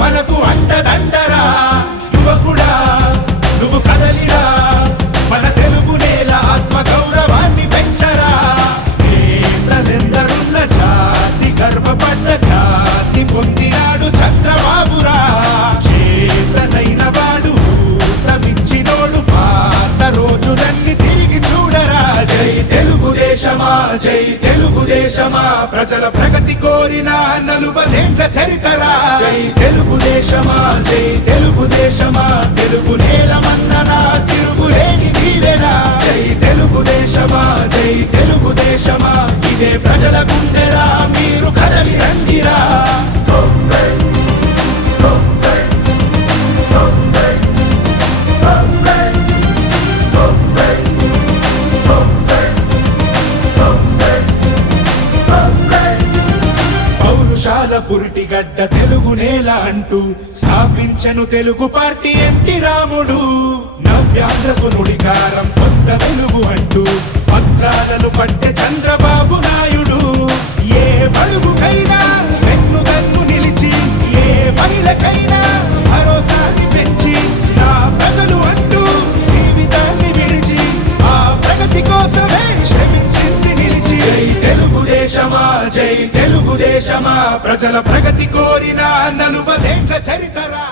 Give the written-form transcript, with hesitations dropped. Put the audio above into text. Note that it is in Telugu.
మనకు అండదండరా యువకుడా నువ్వు కదలిరా మన తెలుగు నేల ఆత్మ గౌరవాన్ని పెంచరా నేతలెందరున్న జాతి గర్వపడ్డ జాతి పొందినాడు చంద్రబాబురా చేతనైన వాడు ఊతమిచ్చినోడు పాత రోజులన్నీ తిరిగి చూడరా జై తెలుగుదేశమా జై తెలుగుదేశమా ప్రజల ప్రగతి కోరిన 40 చరితరా జై తెలుగుదేశమా జై తెలుగుదేశమా తెలుగు నేలమన్ననా తిరుగులేని దీవెనా జై తెలుగుదేశమా జై తెలుగుదేశమా ఇదే ప్రజల గుండెరా మీరు కదలి రండిరా పురిటిగడ్డ తెలుగు నేల అంటూ స్థాపించను తెలుగు పార్టీ ఎన్టీ రాముడు నవ్యాంధ్రకు నుడికారం కొత్త వెలుగు అంటూ పత్రాలను పట్టె చంద్రబాబు నాయుడు ఏ బడుగుకైనా వెన్నుదన్ను నిలిచి ఏ మహిళకైనా భరోసాని పెంచి నా ప్రజలు అంటూ జీవితాన్ని విడిచి ఆ ప్రగతి కోసమే శ్రమించింది నిలిచి జై తెలుగుదేశమా జై తెలుగుదేశమా ప్రజల ప్రగతి కోరిన 40 చరితరా